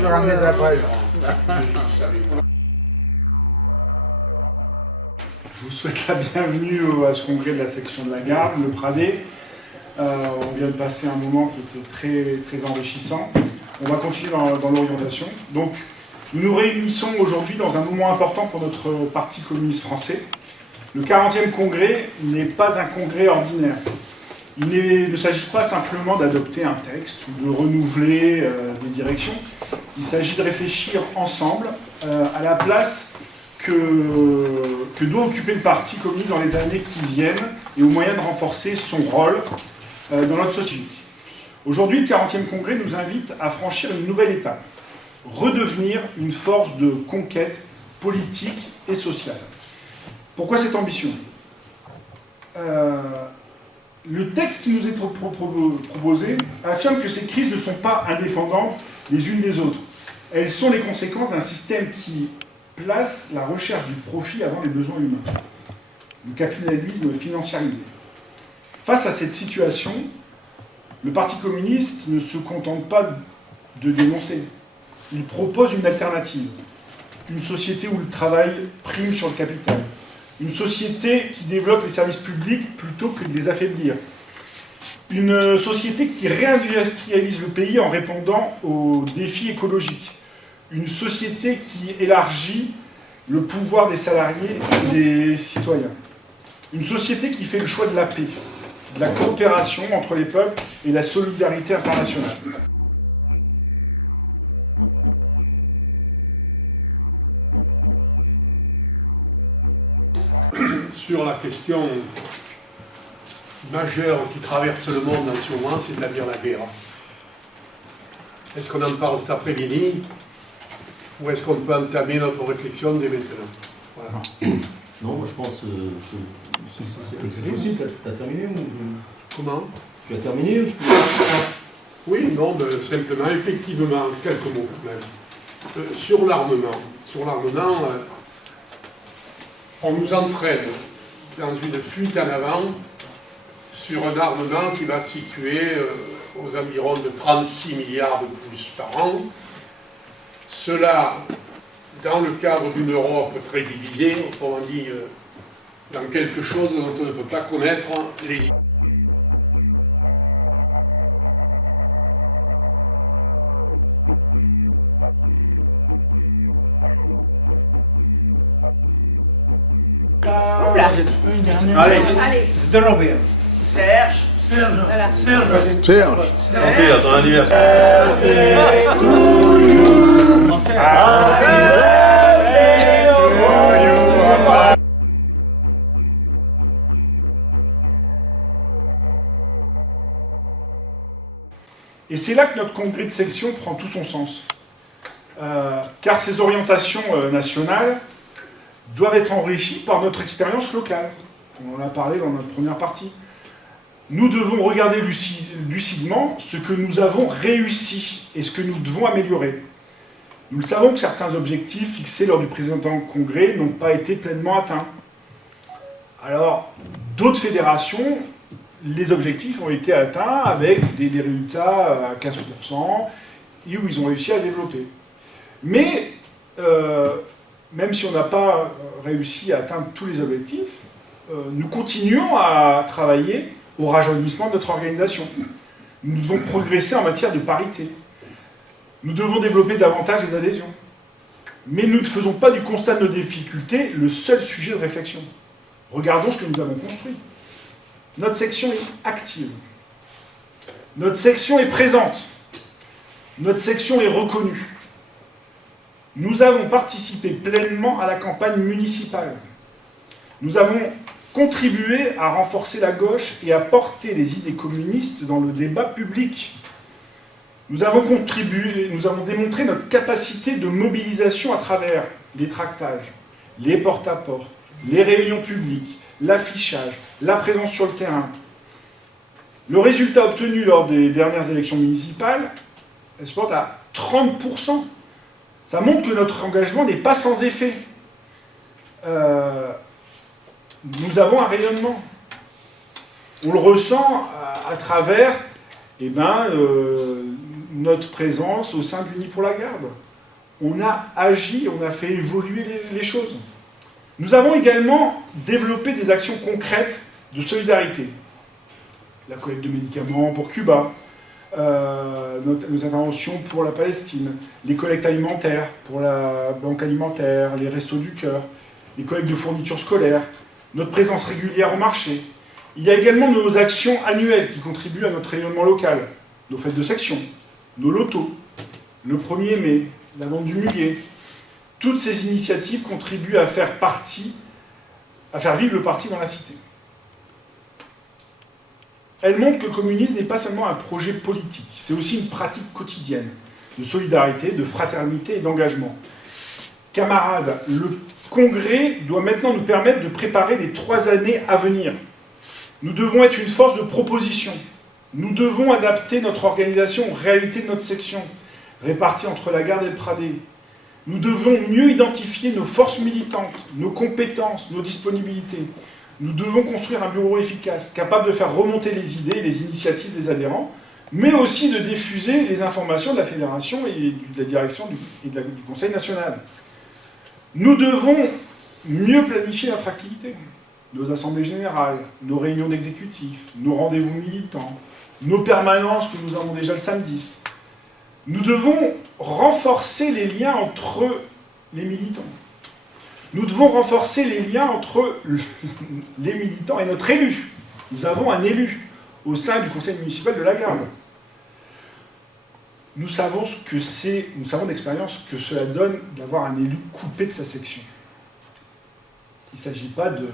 Je ramène la preuve. Je vous souhaite la bienvenue à ce congrès de la section de la Garde, le Pradé. On vient de passer un moment qui était très, très enrichissant. On va continuer dans l'orientation. Donc, nous nous réunissons aujourd'hui dans un moment important pour notre Parti communiste français. Le 40e congrès n'est pas un congrès ordinaire. Il ne s'agit pas simplement d'adopter un texte ou de renouveler des directions. Il s'agit de réfléchir ensemble à la place que doit occuper le Parti communiste dans les années qui viennent et aux moyens de renforcer son rôle dans notre société. Aujourd'hui, le 40e congrès nous invite à franchir une nouvelle étape, redevenir une force de conquête politique et sociale. Pourquoi cette ambition ? Le texte qui nous est proposé affirme que ces crises ne sont pas indépendantes les unes des autres. Elles sont les conséquences d'un système qui place la recherche du profit avant les besoins humains. Le capitalisme financiarisé. Face à cette situation, le Parti communiste ne se contente pas de dénoncer. Il propose une alternative. Une société où le travail prime sur le capital. Une société qui développe les services publics plutôt que de les affaiblir. Une société qui réindustrialise le pays en répondant aux défis écologiques. Une société qui élargit le pouvoir des salariés et des citoyens. Une société qui fait le choix de la paix, de la coopération entre les peuples et la solidarité internationale. Sur la question majeure qui traverse le monde en ce moment, c'est-à-dire la guerre. Est-ce qu'on en parle cet après-midi ou est-ce qu'on peut entamer notre réflexion dès maintenant? Voilà. Non, je pense que t'as terminé ou Comment? Tu as terminé ou Oui, non, simplement, effectivement, quelques mots même. Sur l'armement. Sur l'armement, on nous entraîne dans une fuite en avant sur un armement qui va se situer aux environs de 36 milliards de plus par an. Cela, dans le cadre d'une Europe très divisée, autrement dit, dans quelque chose dont on ne peut pas connaître les... Allez, donnons bien. Serge. Voilà. Serge. Santé à ton anniversaire. Et c'est là que notre congrès de section prend tout son sens. Car ces orientations nationales doivent être enrichies par notre expérience locale. On en a parlé dans notre première partie. Nous devons regarder lucidement ce que nous avons réussi et ce que nous devons améliorer. Nous savons que certains objectifs fixés lors du précédent congrès n'ont pas été pleinement atteints. Alors, d'autres fédérations, les objectifs ont été atteints avec des résultats à 15% et où ils ont réussi à développer. Mais, même si on n'a pas réussi à atteindre tous les objectifs, nous continuons à travailler au rajeunissement de notre organisation. Nous devons progresser en matière de parité. Nous devons développer davantage les adhésions. Mais nous ne faisons pas du constat de nos difficultés le seul sujet de réflexion. Regardons ce que nous avons construit. Notre section est active. Notre section est présente. Notre section est reconnue. Nous avons participé pleinement à la campagne municipale. Nous avons contribué à renforcer la gauche et à porter les idées communistes dans le débat public. Nous avons démontré notre capacité de mobilisation à travers les tractages, les porte-à-porte, les réunions publiques, l'affichage, la présence sur le terrain. Le résultat obtenu lors des dernières élections municipales se porte à 30%. Ça montre que notre engagement n'est pas sans effet. Nous avons un rayonnement. On le ressent à travers notre présence au sein d'Unis pour la Garde. On a agi, on a fait évoluer les choses. Nous avons également développé des actions concrètes de solidarité. La collecte de médicaments pour Cuba, nos interventions pour la Palestine, les collectes alimentaires pour la banque alimentaire, les restos du cœur, les collectes de fournitures scolaires, notre présence régulière au marché. Il y a également nos actions annuelles qui contribuent à notre rayonnement local, nos fêtes de section, nos lotos, le 1er mai, la vente du muguet. Toutes ces initiatives contribuent à faire vivre le parti dans la cité. Elles montrent que le communisme n'est pas seulement un projet politique, c'est aussi une pratique quotidienne de solidarité, de fraternité et d'engagement. Camarades, le congrès doit maintenant nous permettre de préparer les 3 années à venir. Nous devons être une force de proposition. Nous devons adapter notre organisation aux réalités de notre section, répartie entre la Garde et le Pradé. Nous devons mieux identifier nos forces militantes, nos compétences, nos disponibilités. Nous devons construire un bureau efficace, capable de faire remonter les idées et les initiatives des adhérents, mais aussi de diffuser les informations de la fédération et de la direction du Conseil national. Nous devons mieux planifier notre activité. Nos assemblées générales, nos réunions d'exécutifs, nos rendez-vous militants, nos permanences que nous avons déjà le samedi. Nous devons renforcer les liens entre les militants. Nous devons renforcer les liens entre les militants et notre élu. Nous avons un élu au sein du conseil municipal de la Garde. Nous savons d'expérience que cela donne d'avoir un élu coupé de sa section. Il ne s'agit pas de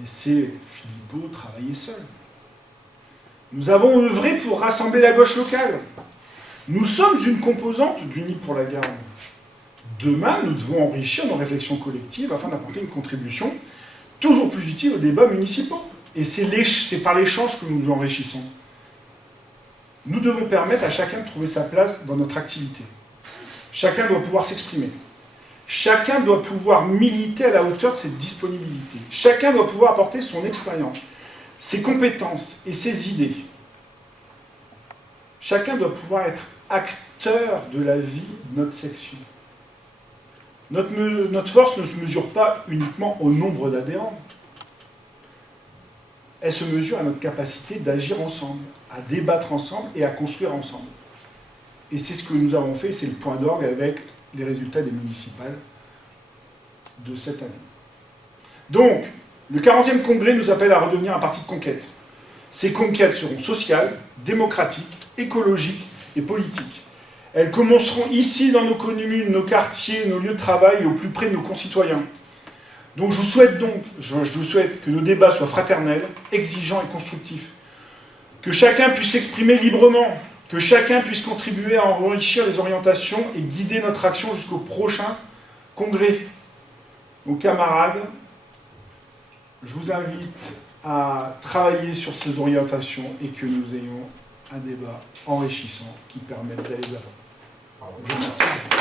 laisser Philippot travailler seul. Nous avons œuvré pour rassembler la gauche locale. Nous sommes une composante d'Unis pour la Garde. Demain, nous devons enrichir nos réflexions collectives afin d'apporter une contribution toujours plus utile aux débats municipaux. Et c'est par l'échange que nous nous enrichissons. Nous devons permettre à chacun de trouver sa place dans notre activité. Chacun doit pouvoir s'exprimer. Chacun doit pouvoir militer à la hauteur de ses disponibilités. Chacun doit pouvoir apporter son expérience, ses compétences et ses idées. Chacun doit pouvoir être acteur de la vie de notre section. Notre force ne se mesure pas uniquement au nombre d'adhérents. Elle se mesure à notre capacité d'agir ensemble, à débattre ensemble et à construire ensemble. Et c'est ce que nous avons fait, c'est le point d'orgue avec les résultats des municipales de cette année. Donc, le 40e congrès nous appelle à redevenir un parti de conquête. Ces conquêtes seront sociales, démocratiques, écologiques et politiques. Elles commenceront ici, dans nos communes, nos quartiers, nos lieux de travail, au plus près de nos concitoyens. Donc je vous souhaite que nos débats soient fraternels, exigeants et constructifs. Que chacun puisse s'exprimer librement, que chacun puisse contribuer à enrichir les orientations et guider notre action jusqu'au prochain congrès. Donc camarades, je vous invite à travailler sur ces orientations et que nous ayons un débat enrichissant qui permette d'aller de l'avant. Je vous remercie.